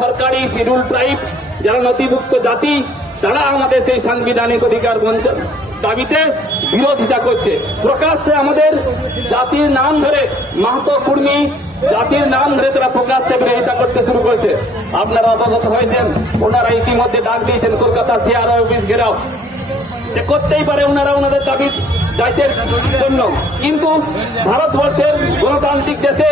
সরকারি schedule tribe, যারা নথিভুক্ত জাতি, তারা আমাদের সেই সাংবিধানিক অধিকার দাবিতে বিরোধিতা করছে। প্রকাশ্যে আমাদের জাতির নাম ধরে মাহাতো কুর্মী জাতির নাম ধরে তারা প্রকাশ্যে বিরোধিতা করতে শুরু করেছে। আপনারা অবগত হয়েছেন, ওনারা ইতিমধ্যে ডাক দিয়েছেন, কলকাতা সিআর অফিস ঘেরাও। যে করতেই পারে ওনারা ওনাদের দাবি দায়িত্বের জন্য। কিন্তু ভারতবর্ষের গণতান্ত্রিক দেশে,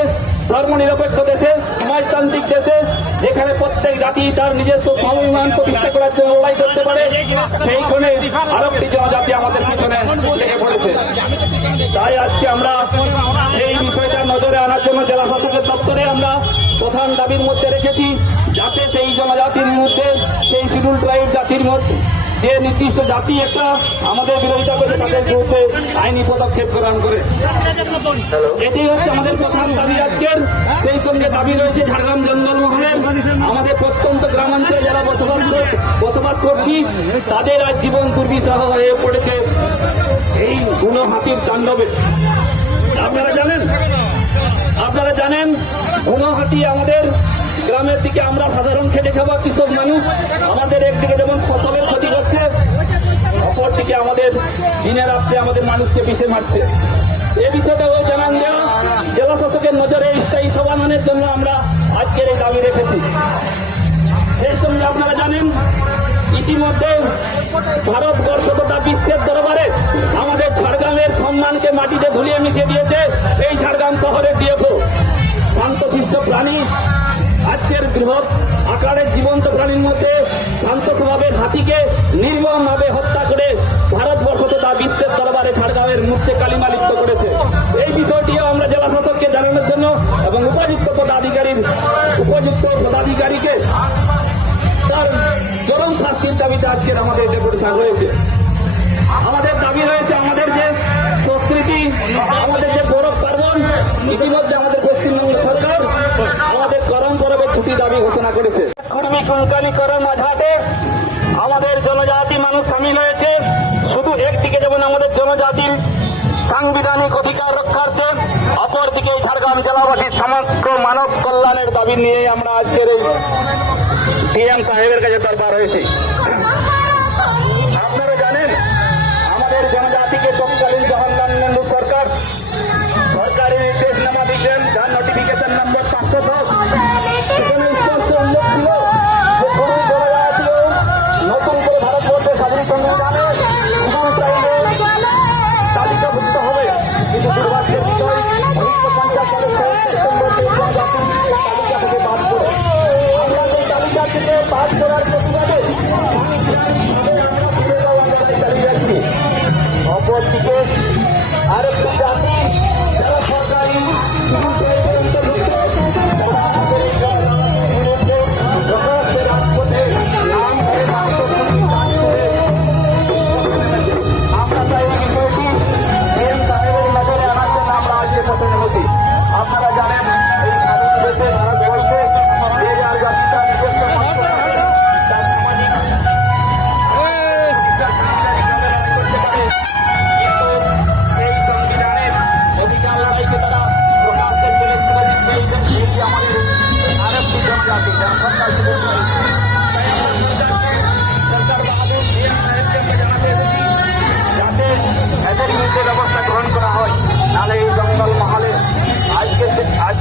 ধর্মনিরপেক্ষ দেশে, সমাজতান্ত্রিক দেশে যেখানে প্রত্যেক জাতি তার নিজস্ব স্বাভিমান প্রতিষ্ঠা করার জন্য লড়াই করতে পারে, সেইখানে আরেকটি জনজাতি আমাদের পিছনে লেগে পড়েছে। তাই আজকে আমরা এই বিষয়টা নজরে আনার জন্য জেলা শাসকের দপ্তরে আমরা প্রধান দাবির মধ্যে রেখেছি, যাতে সেই জনজাতির মধ্যে, সেই শিডিউল ট্রাইব জাতির মধ্যে যে নির্দিষ্ট জাতি একটা আমাদের বিরোধিতা করে তাদের বিরুদ্ধে আইনি পদক্ষেপ গ্রহণ করে। এটি হচ্ছে আমাদের প্রধান দাবি আজকের। সেই সঙ্গে দাবি রয়েছে ঝাড়গ্রাম জঙ্গলমহলের আমাদের প্রত্যন্ত গ্রামাঞ্চলে যারা বসবাস বসবাস করছি, তাদের আজ জীবন দুর্বিষহ হয়ে পড়েছে এই গুণ হাতির তাণ্ডবে। আপনারা জানেন? আপনারা জানেন গুণহাটি আমাদের গ্রামের দিকে আমরা সাধারণ খেটে খাওয়া কৃষক মানুষ। আমাদের একদিকে আমাদের মানুষকে পিছিয়ে মারছে। এই বিষয়টাও জানান দেওয়া। জেলা শাসকের নজরে স্থায়ী সমাধানের জন্য আমরা আজকের এই দাবি রেখেছি। সেই সঙ্গে আপনারা জানেন, ইতিমধ্যে ভারতবর্ষ তথা বিশ্বের দরবারে আমাদের ঝাড়গ্রামের সম্মানকে মাটিতে ধুলিয়ে মিশিয়ে দিয়েছে এই ঝাড়গ্রাম শহরের ডিএফও শান্তশিষ্ট প্রাণী, আজকের বৃহৎ আকারের জীবন্ত প্রাণীর মধ্যে শান্ত স্বভাবের হাতিকে নির্মমভাবে করেছে। এই বিষয়টিও আমরা জেলা শাসককে জানানোর জন্য এবং উপযুক্ত পদাধিকারীর উপযুক্ত পদাধিকারীকে তার চরম শাস্তির দাবিতে আজকের আমাদের ডেপুটেশন রয়েছে আমাদের দাবি রয়েছে আমাদের যে সংস্কৃতি, আমাদের যে গৌরব পার্বণ, ইতিমধ্যে আমাদের পশ্চিমবঙ্গ সরকার আমাদের করম পরবে ছুটি দাবি ঘোষণা করেছে। কুর্মী কুঙ্কানি করম মাঝাটে আমাদের জনজাতি মানুষ সামিল হয়েছে। শুধু একদিকে যেমন আমাদের জনজাতির সাংবিধানিক অধিকার রক্ষার্থে অপরদিকে ঝাড়গ্রাম জেলাবাসীর সমগ্র মানব কল্যাণের দাবি নিয়ে আমরা আজকের এই ডিএম সাহেবের কাছে দরকার হয়েছে।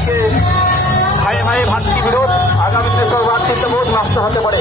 আজকে ভাই ভাই ভাতৃ বিরোধ। আগামী দিনে ভাতৃত্ববোধ নষ্ট হতে পারে।